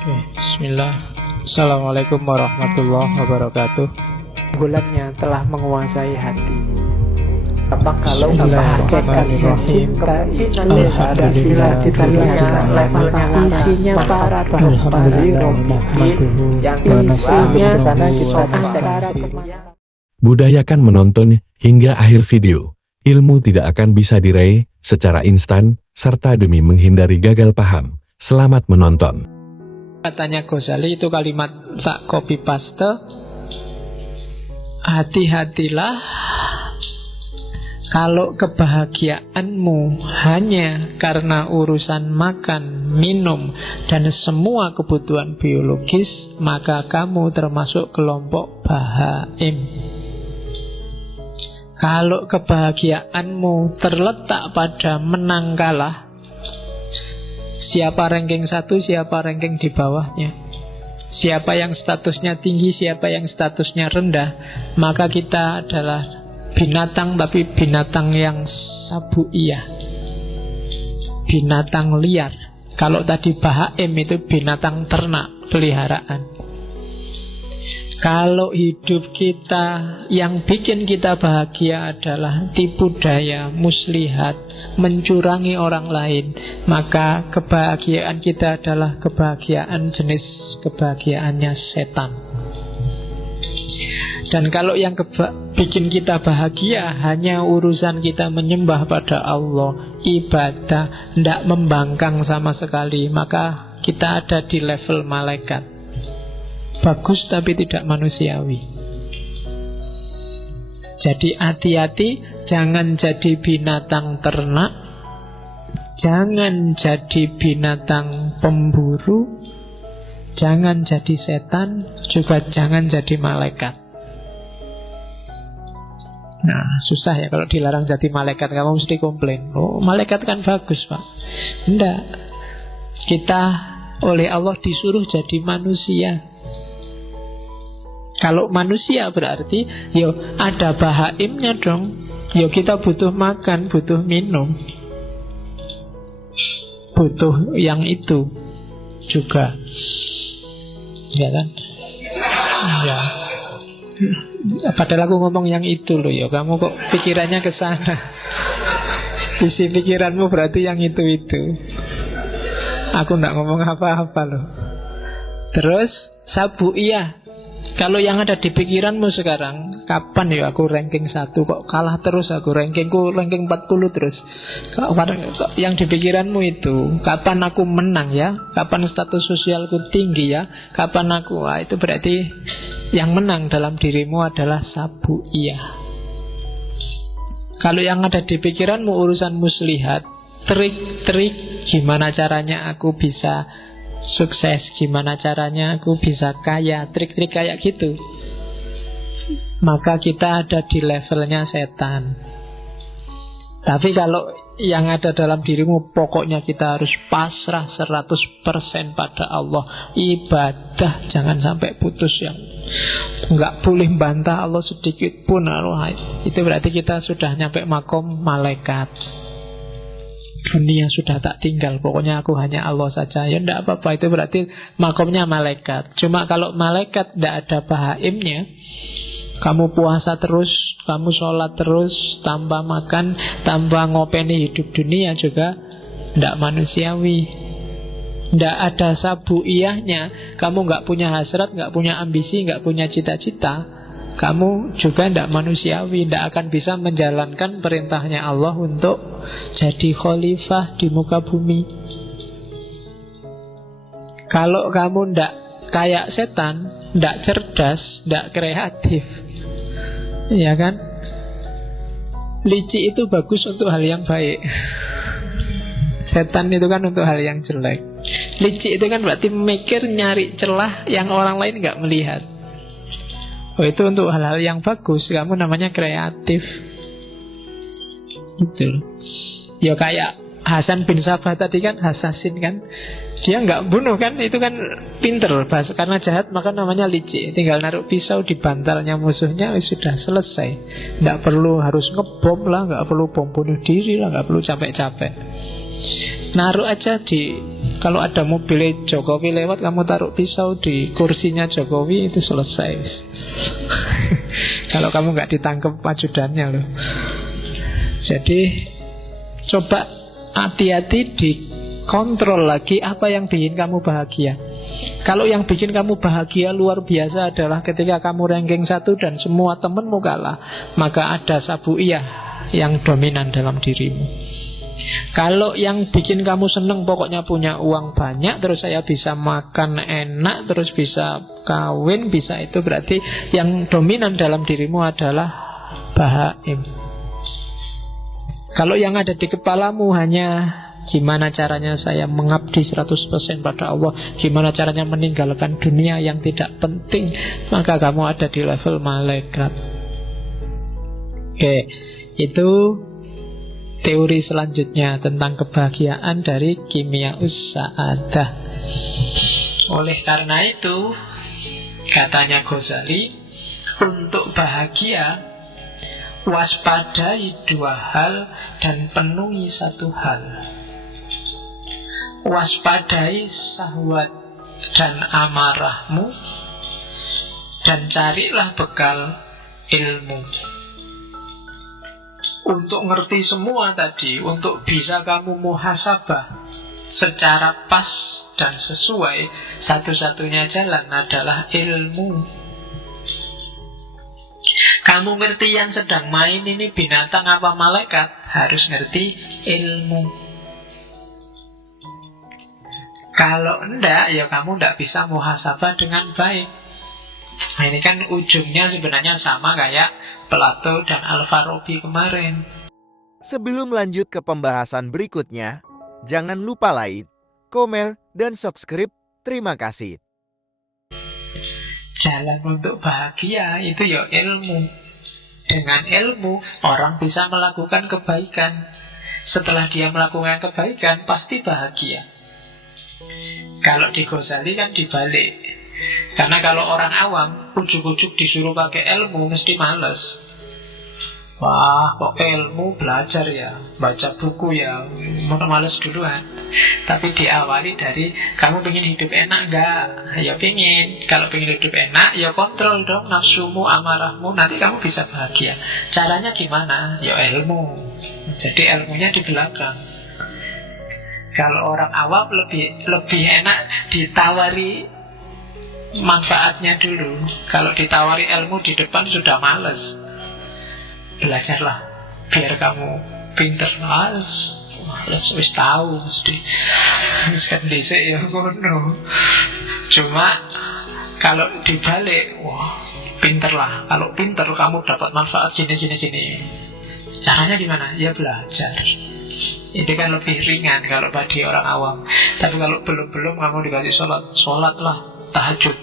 Oke, bismillah. Assalamualaikum warahmatullahi wabarakatuh. Bulannya telah menguasai hati. Apa kalau Bismillahirrahmanirrahim. Alhamdulillah kita lihat levelnya isinya para yang isinya sana kita antara Budayakan menonton hingga akhir video. Ilmu tidak akan bisa diraih secara instan, serta demi menghindari gagal paham. Selamat menonton. Katanya Ghazali itu kalimat tak copy paste. Hati-hatilah kalau kebahagiaanmu hanya karena urusan makan, minum, dan semua kebutuhan biologis, maka kamu termasuk kelompok bahaim. Kalau kebahagiaanmu terletak pada menang kalah, siapa ranking 1, siapa ranking di bawahnya, siapa yang statusnya tinggi, siapa yang statusnya rendah, maka kita adalah binatang, tapi binatang yang sabuiyah, binatang liar. Kalau tadi bahaim itu binatang ternak, peliharaan. Kalau hidup kita yang bikin kita bahagia adalah tipu daya, muslihat, mencurangi orang lain, maka kebahagiaan kita adalah kebahagiaan jenis kebahagiaannya setan. Dan kalau yang bikin kita bahagia hanya urusan kita menyembah pada Allah, ibadah, tidak membangkang sama sekali, maka kita ada di level malaikat. Bagus tapi tidak manusiawi. Jadi hati-hati, jangan jadi binatang ternak, jangan jadi binatang pemburu, jangan jadi setan, juga jangan jadi malaikat. Nah, susah ya kalau dilarang jadi malaikat. Kamu mesti komplain, oh malaikat kan bagus pak. Enggak, kita oleh Allah disuruh jadi manusia. Kalau manusia berarti yo ada bahaimnya dong. Yo kita butuh makan, butuh minum, butuh yang itu juga, ya kan? Ya. Padahal aku ngomong yang itu loh ya. Kamu kok pikirannya ke sana. Isi pikiranmu berarti yang itu. Aku nggak ngomong apa-apa loh. Terus sabuiyah. Kalau yang ada di pikiranmu sekarang, kapan ya aku ranking 1 kok kalah terus, aku rankingku ranking 40 terus. Yang di pikiranmu itu, kapan aku menang ya, kapan status sosialku tinggi ya, kapan aku, itu berarti yang menang dalam dirimu adalah sabuiyah. Kalau yang ada di pikiranmu urusan muslihat, trik-trik gimana caranya aku bisa sukses, gimana caranya aku bisa kaya, trik-trik kayak gitu, maka kita ada di levelnya setan. Tapi kalau yang ada dalam dirimu pokoknya kita harus pasrah 100% pada Allah, ibadah jangan sampai putus, yang nggak boleh bantah Allah sedikit pun, itu berarti kita sudah nyampe makom malaikat. Dunia sudah tak tinggal, pokoknya aku hanya Allah saja. Ya enggak apa-apa, itu berarti makomnya malaikat. Cuma kalau malaikat tidak ada bahaimnya, kamu puasa terus, kamu sholat terus, tanpa makan, tanpa ngopeni hidup dunia juga tidak manusiawi. Tidak ada sabuiyahnya, kamu nggak punya hasrat, nggak punya ambisi, nggak punya cita-cita, kamu juga tidak manusiawi, tidak akan bisa menjalankan perintahnya Allah untuk jadi khalifah di muka bumi. Kalau kamu tidak kayak setan, tidak cerdas, tidak kreatif, ya kan? Licik itu bagus untuk hal yang baik. Setan itu kan untuk hal yang jelek. Licik itu kan berarti mikir, nyari celah yang orang lain nggak melihat. Oh, itu untuk hal-hal yang bagus, kamu namanya kreatif. Gitu. Ya kayak Hasan bin Sabah tadi kan, Hasasin kan, dia nggak bunuh kan, itu kan pinter. Karena jahat maka namanya licik. Tinggal naruh pisau di bantalnya musuhnya, sudah selesai. Nggak perlu harus ngebom lah, nggak perlu bom bunuh diri lah, nggak perlu capek-capek. Naruh aja di Kalau ada mobil Jokowi lewat, kamu taruh pisau di kursinya Jokowi, itu selesai. Kalau kamu nggak ditangkap ajudannya loh. Jadi coba hati-hati, dikontrol lagi apa yang bikin kamu bahagia. Kalau yang bikin kamu bahagia luar biasa adalah ketika kamu ranking 1 dan semua temenmu kalah, maka ada sabuiyah yang dominan dalam dirimu. Kalau yang bikin kamu seneng pokoknya punya uang banyak, terus saya bisa makan enak, terus bisa kawin, bisa itu, berarti yang dominan dalam dirimu adalah bahaim. Kalau yang ada di kepalamu hanya gimana caranya saya mengabdi 100% pada Allah, gimana caranya meninggalkan dunia yang tidak penting, maka kamu ada di level malaikat. Oke, itu teori selanjutnya tentang kebahagiaan dari kimia sa'adah. Oleh karena itu, katanya Ghazali, untuk bahagia waspadai 2 hal dan penuhi 1 hal. Waspadai syahwat dan amarahmu, dan carilah bekal ilmu. Untuk ngerti semua tadi, untuk bisa kamu muhasabah secara pas dan sesuai, satu-satunya jalan adalah ilmu. Kamu ngerti yang sedang main ini binatang apa malaikat, harus ngerti ilmu. Kalau enggak, ya kamu enggak bisa muhasabah dengan baik. Nah, ini kan ujungnya sebenarnya sama kayak Plato dan Al-Farabi kemarin. Sebelum lanjut ke pembahasan berikutnya, jangan lupa like, komen, dan subscribe. Terima kasih. Jalan untuk bahagia itu ya ilmu. Dengan ilmu, orang bisa melakukan kebaikan. Setelah dia melakukan kebaikan, pasti bahagia. Kalau di Ghazali kan dibalik. Karena kalau orang awam ujuk-ujuk disuruh pakai ilmu mesti males. Wah, kok ilmu belajar ya, baca buku ya, males duluan. Tapi diawali dari, kamu pengen hidup enak enggak? Ya pengen. Kalau pengen hidup enak, ya kontrol dong nafsumu, amarahmu, nanti kamu bisa bahagia. Caranya gimana? Ya ilmu. Jadi ilmunya di belakang. Kalau orang awam lebih enak ditawari manfaatnya dulu. Kalau ditawari ilmu di depan sudah males. Belajarlah biar kamu pinter. Males wis tahu mesti. Kan dhisik ya ngono. Cuma kalau dibalik, wah, pinterlah. Kalau pinter kamu dapat manfaat sini. Caranya gimana? Ya belajar. Ini kan lebih ringan kalau bagi orang awam. Tapi kalau belum kamu dikasih sholat lah, tahajud,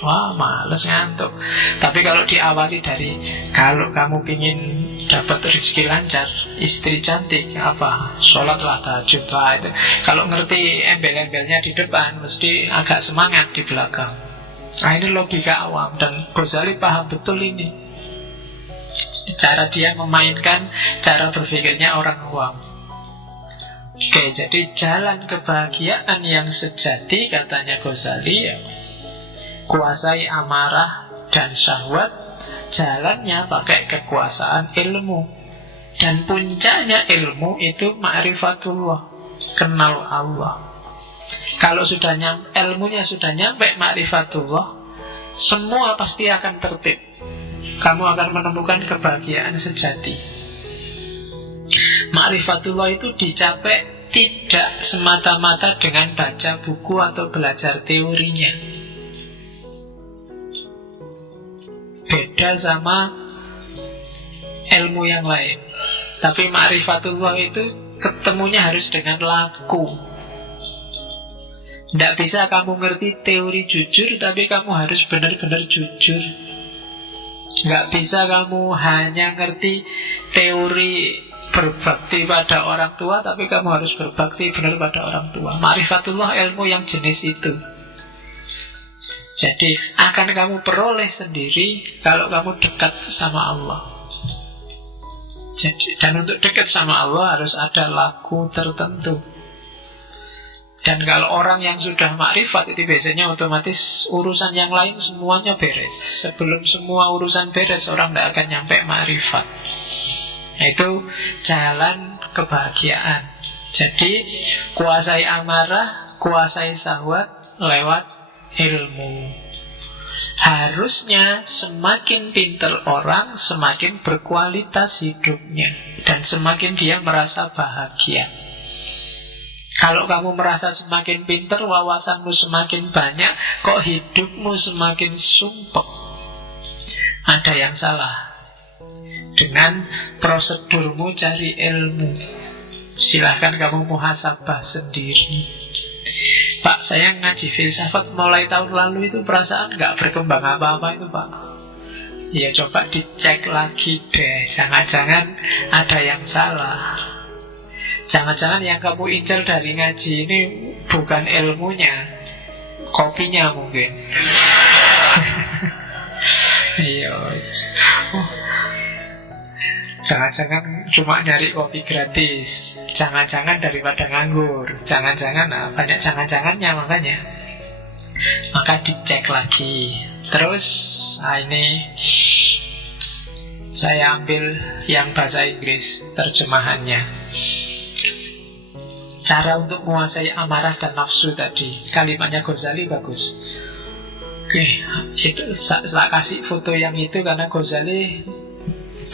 wah males ngantuk. Tapi kalau diawali dari, kalau kamu ingin dapat rezeki lancar, istri cantik, apa, sholat lah, tahajud lah itu. Kalau ngerti embel-embelnya di depan, mesti agak semangat di belakang. Nah ini logika awam, dan Ghazali paham betul ini. Cara dia memainkan cara berpikirnya orang awam. Oke, jadi jalan kebahagiaan yang sejati katanya Ghazali ya, kuasai amarah dan syahwat. Jalannya pakai kekuasaan ilmu. Dan puncaknya ilmu itu ma'rifatullah, kenal Allah. Kalau sudah ilmunya sudah nyampe ma'rifatullah, semua pasti akan tertib. Kamu akan menemukan kebahagiaan sejati. Ma'rifatullah itu dicapai tidak semata-mata dengan baca buku atau belajar teorinya. Beda sama ilmu yang lain. Tapi ma'rifatullah itu ketemunya harus dengan laku. Tidak bisa kamu ngerti teori jujur, tapi kamu harus benar-benar jujur. Nggak bisa kamu hanya ngerti teori berbakti pada orang tua, tapi kamu harus berbakti benar pada orang tua. Ma'rifatullah ilmu yang jenis itu. Jadi akan kamu peroleh sendiri kalau kamu dekat sama Allah. Jadi, dan untuk dekat sama Allah harus ada laku tertentu. Dan kalau orang yang sudah makrifat itu biasanya otomatis urusan yang lain semuanya beres. Sebelum semua urusan beres, orang tidak akan nyampe makrifat. Nah, itu jalan kebahagiaan. Jadi kuasai amarah, kuasai syahwat lewat ilmu. Harusnya semakin pintar orang, semakin berkualitas hidupnya, dan semakin dia merasa bahagia. Kalau kamu merasa semakin pintar, wawasanmu semakin banyak, kok hidupmu semakin sumpek, ada yang salah dengan prosedurmu cari ilmu. Silahkan kamu muhasabah sendiri. Pak, saya ngaji filsafat mulai tahun lalu itu perasaan gak berkembang apa-apa itu, Pak. Ya coba dicek lagi deh, jangan-jangan ada yang salah. Jangan-jangan yang kamu incar dari ngaji ini bukan ilmunya, kopinya mungkin. Iya. Jangan-jangan cuma nyari kopi gratis. Jangan-jangan daripada nganggur. Jangan-jangan banyak jangan-jangannya makanya. Maka dicek lagi. Terus ini saya ambil yang bahasa Inggris terjemahannya. Cara untuk menguasai amarah dan nafsu tadi, kalimatnya Ghazali bagus. Oke, itu saya kasih foto yang itu karena Ghazali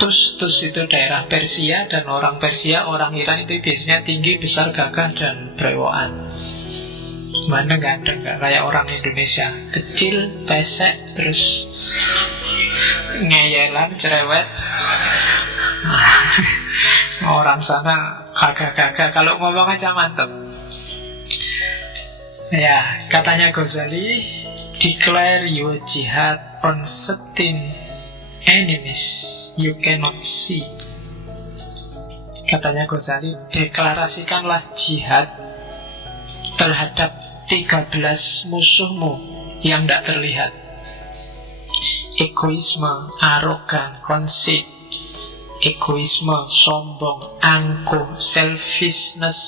Tus itu daerah Persia, dan orang Persia, orang Iran itu biasanya tinggi, besar, gagah, dan brewokan. Mana ganteng, gak kayak orang Indonesia, kecil, pesek, terus ngeyelan, cerewet. Orang sana gagah-gagah, kalau ngomong aja mantep. Ya, katanya Ghazali, declare your jihad on certain enemies you cannot see. Katanya Ghazali, deklarasikanlah jihad terhadap 13 musuhmu yang tidak terlihat. Egoisme, arogan, conceit, egoisme, sombong, angkuh, selfishness,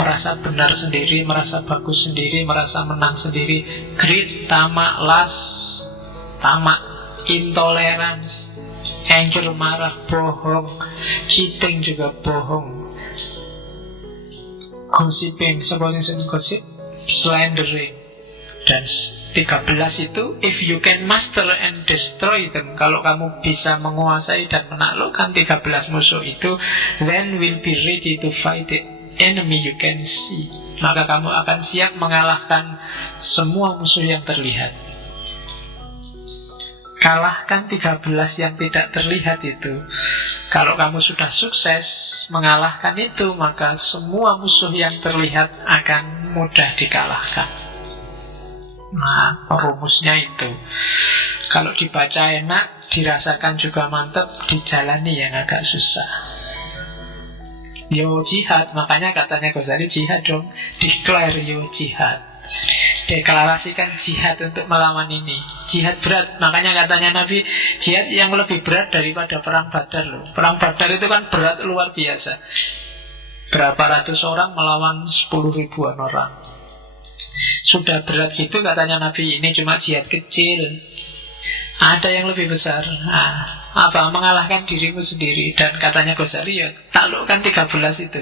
merasa benar sendiri, merasa bagus sendiri, merasa menang sendiri, greed, tamak, lust, tamak, intolerance, anger, marah, bohong, cheating juga bohong, gossiping, supposing gossip, slandering, dan 13 itu, if you can master and destroy them, kalau kamu bisa menguasai dan menaklukkan 13 musuh itu, then will be ready to fight the enemy you can see. Maka kamu akan siap mengalahkan semua musuh yang terlihat. Kalahkan 13 yang tidak terlihat itu. Kalau kamu sudah sukses mengalahkan itu, maka semua musuh yang terlihat akan mudah dikalahkan. Nah, rumusnya itu. Kalau dibaca enak, dirasakan juga mantap, dijalani yang agak susah. Yo jihad, makanya katanya Ghazali, jihad dong, declare yo jihad. Deklarasikan jihad untuk melawan ini. Jihad berat, makanya katanya Nabi, jihad yang lebih berat daripada perang Badar loh. Perang Badar itu kan berat luar biasa. Berapa ratus orang melawan 10 ribuan orang. Sudah berat gitu katanya Nabi, ini cuma jihad kecil. Ada yang lebih besar. Apa? Mengalahkan dirimu sendiri. Dan katanya Ghazali, ya taklukkan 13 itu.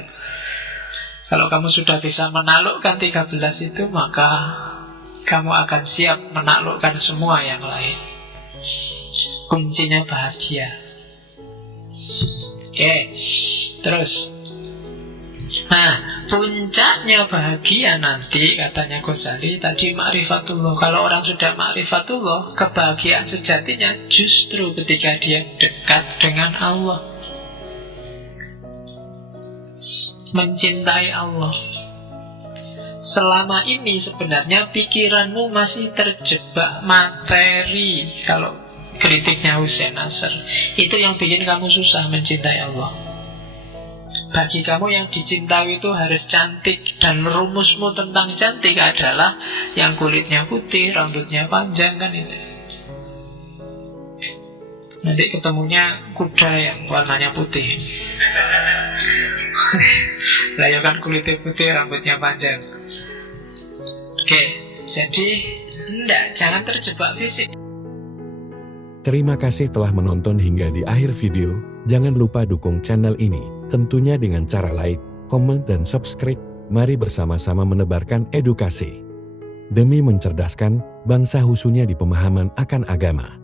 Kalau kamu sudah bisa menaklukkan 13 itu, maka kamu akan siap menaklukkan semua yang lain. Kuncinya bahagia. Oke, terus. Nah, puncaknya bahagia nanti, katanya Ghazali tadi, ma'rifatullah. Kalau orang sudah ma'rifatullah, kebahagiaan sejatinya justru ketika dia dekat dengan Allah, mencintai Allah. Selama ini sebenarnya pikiranmu masih terjebak materi. Kalau kritiknya Hussein Nasr, itu yang bikin kamu susah mencintai Allah. Bagi kamu yang dicintai itu harus cantik, dan rumusmu tentang cantik adalah yang kulitnya putih, rambutnya panjang, kan itu. Nanti ketemunya kuda yang warnanya putih. Lah ya kan kulitnya putih, rambutnya panjang. Oke, jadi jangan terjebak fisik. Terima kasih telah menonton hingga di akhir video. Jangan lupa dukung channel ini, tentunya dengan cara like, komen, dan subscribe. Mari bersama-sama menebarkan edukasi demi mencerdaskan bangsa, khususnya di pemahaman akan agama.